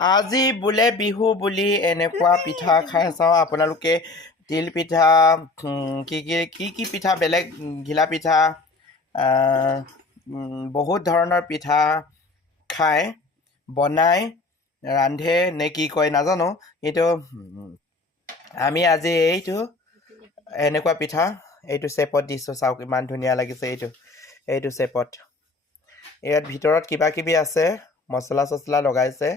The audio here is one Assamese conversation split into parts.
আজি বোলে বিহু বুলি এনেকুৱা পিঠা খাই চাওঁ আপোনালোকে তিল পিঠা কি পিঠা বেলেগ ঘিলা পিঠা বহুত ধৰণৰ পিঠা খায় বনাই ৰান্ধে নে কি কয় নাজানো কিন্তু আমি আজি এইটো এনেকুৱা পিঠা এইটো চেপত দিছোঁ চাওক ইমান ধুনীয়া লাগিছে এইটো চেপত ইয়াত ভিতৰত কিবা কিবি আছে মছলা চছলা লগাইছে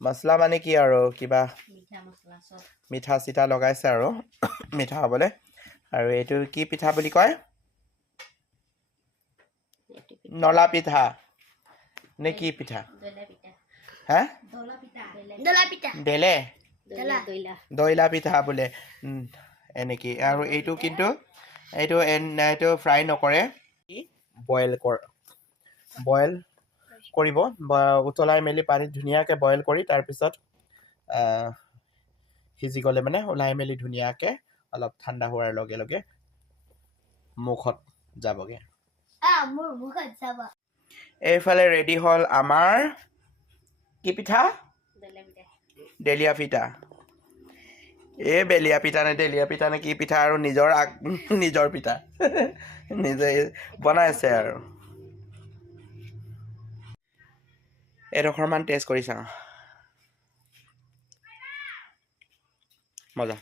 মছলা মানে কি আৰু কিবা মিঠা চিঠা লগাইছে আৰু মিঠা হ'বলৈ আৰু এইটো কি পিঠা বুলি কয় নলা পিঠা নে কি পিঠা হা বেলে দৈলা পিঠা বোলে এনেকৈ আৰু এইটো কিন্তু এইটো ফ্ৰাই নকৰে বইল কৰিব উতলাই মেলি পানীত ধুনীয়াকৈ বইল কৰি তাৰপিছত সিজি গ'লে মানে ওলাই মেলি ধুনীয়াকৈ অলপ ঠাণ্ডা হোৱাৰ লগে লগে মুখত যাবগৈ এইফালে ৰেডি হ'ল আমাৰ কি পিঠা ডেলিয়া পিঠা বেলিয়া পিঠা নে ডেলিয়া পিঠা নে কি পিঠা আৰু নিজৰ পিঠা নিজে বনাইছে আৰু এডোখৰমান টেষ্ট কৰি চাওঁ মজা